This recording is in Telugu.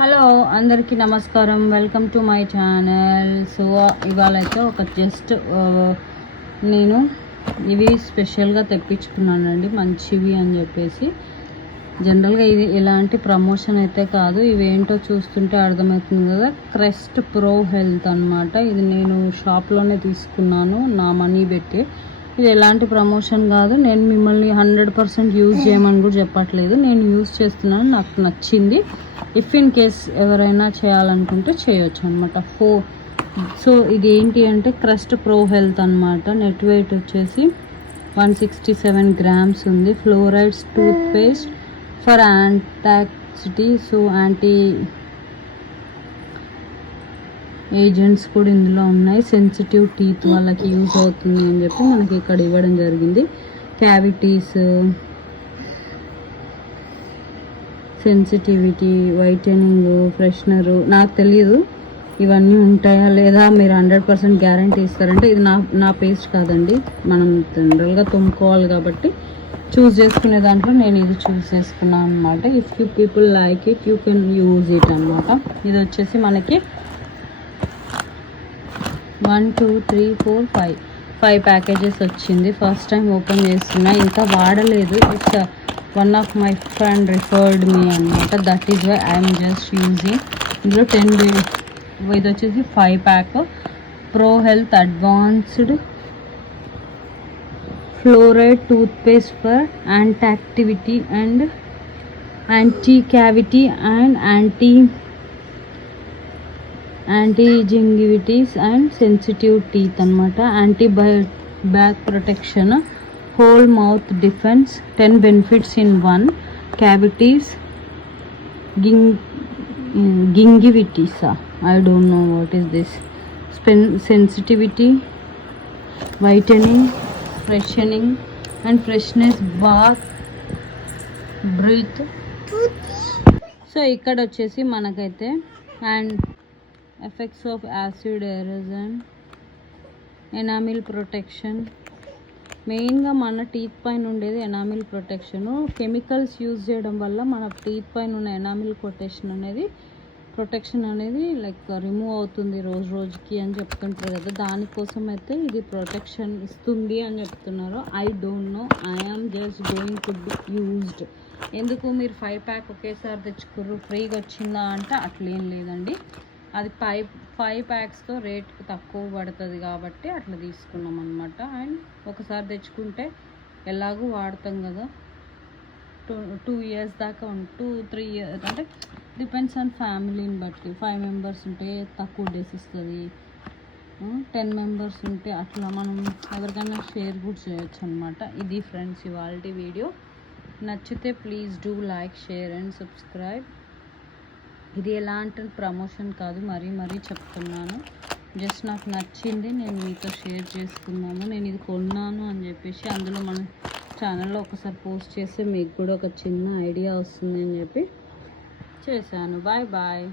హలో అందరికీ నమస్కారం, welcome to my channel. So ఇవాళ అయితే ఒక జస్ట్ నేను ఇవి స్పెషల్గా తెప్పించుకున్నానండి, మంచివి అని చెప్పేసి. జనరల్గా ఇది ఎలాంటి ప్రమోషన్ అయితే కాదు, ఇవేంటో చూస్తుంటే అర్థమవుతుంది కదా. క్రెస్ట్ ప్రో హెల్త్ అనమాట. ఇది నేను షాప్లోనే తీసుకున్నాను, నా మనీ పెట్టి. ఇది ఎలాంటి ప్రమోషన్ కాదు, నేను మిమ్మల్ని 100% యూజ్ చేయమని కూడా చెప్పట్లేదు. నేను యూజ్ చేస్తున్నాను, నాకు నచ్చింది. ఇఫ్ ఇన్ కేస్ ఎవరైనా చేయాలనుకుంటే చేయొచ్చు అనమాట. సో ఇది ఏంటి అంటే క్రెస్ట్ ప్రో హెల్త్ అనమాట. నెట్ వెయిట్ వచ్చేసి 167 grams ఉంది. Fluorides toothpaste for antitoxicity, so anti agents కూడా ఇందులో ఉన్నాయి. సెన్సిటివ్ టీత్ వాళ్ళకి యూజ్ అవుతుంది అని చెప్పి మనకి ఇక్కడ ఇవ్వడం జరిగింది. క్యావిటీస్, సెన్సిటివిటీ, వైటనింగ్, ఫ్రెషనరు, నాకు తెలియదు ఇవన్నీ ఉంటాయా లేదా, మీరు 100% గ్యారంటీ ఇస్తారంటే. ఇది నా పేస్ట్ కాదండి, మనం జనరల్గా తుమ్ముకోవాలి కాబట్టి చూస్ చేసుకునే దాంట్లో నేను ఇది చూస్ చేసుకున్నాను అనమాట. If you people like it you can use it అనమాట. ఇది వచ్చేసి మనకి 1 2 3 4 5 ప్యాకేజెస్ వచ్చింది. ఫస్ట్ టైం ఓపెన్ చేస్తున్నా, ఇంకా వాడలేదు. It's one of my friend referred me అనమాట. That is why I'm just using. ఇందులో 10 ఇది వచ్చేసి 5 pack pro health advanced fluoride toothpaste for antiactivity and anti cavity and anti gingivitis and sensitive teeth అనమాట. Anti back protection, whole mouth defense, 10 benefits in 1, cavities, gingivitis, I don't know what is this, sensitivity, whitening, freshening and freshness, bath, breath. So ఇక్కడ వచ్చేసి మనకైతే and effects of acid erosion, enamel protection. మెయిన్గా మన టీత్ పైన ఉండేది ఎనామిల్ ప్రొటెక్షను. కెమికల్స్ యూజ్ చేయడం వల్ల మన టీత్ పైన ఉన్న ఎనామిల్ ప్రొటెక్షన్ అనేది లైక్ రిమూవ్ అవుతుంది రోజు రోజుకి అని చెప్తుంటారు కదా. దానికోసం అయితే ఇది ప్రొటెక్షన్ ఇస్తుంది అని చెప్తున్నారు. I don't know, I am just going to be used. ఎందుకు మీరు 5 pack ఒకేసారి తెచ్చుకుర్రు, ఫ్రీగా వచ్చిందా అంటే అట్లేం లేదండి. అది 5 packsతో రేట్ తక్కువ పడుతుంది కాబట్టి అట్లా తీసుకున్నాం అనమాట. అండ్ ఒకసారి తెచ్చుకుంటే ఎలాగూ వాడతాం కదా, 2 years దాకా 2-3 years, అంటే డిపెండ్స్ ఆన్ ఫ్యామిలీని బట్టి. 5 members ఉంటే తక్కువ డేస్ ఇస్తుంది, 10 members ఉంటే అట్లా మనం ఎవరికైనా షేర్ కూడా చేయొచ్చు అనమాట. ఇది ఫ్రెండ్స్ ఇవాళ వీడియో. నచ్చితే please do like, share and subscribe. ఇది ఎలాంటి ప్రమోషన్ కాదు, మరీ చెప్తున్నాను. జస్ట్ నాకు నచ్చింది, నేను మీతో షేర్ చేసుకున్నాను. నేను ఇది కొన్నాను అని చెప్పేసి అందులో మన ఛానల్లో ఒకసారి పోస్ట్ చేస్తే మీకు కూడా ఒక చిన్న ఐడియా వస్తుంది అని చెప్పి చేశాను. బాయ్.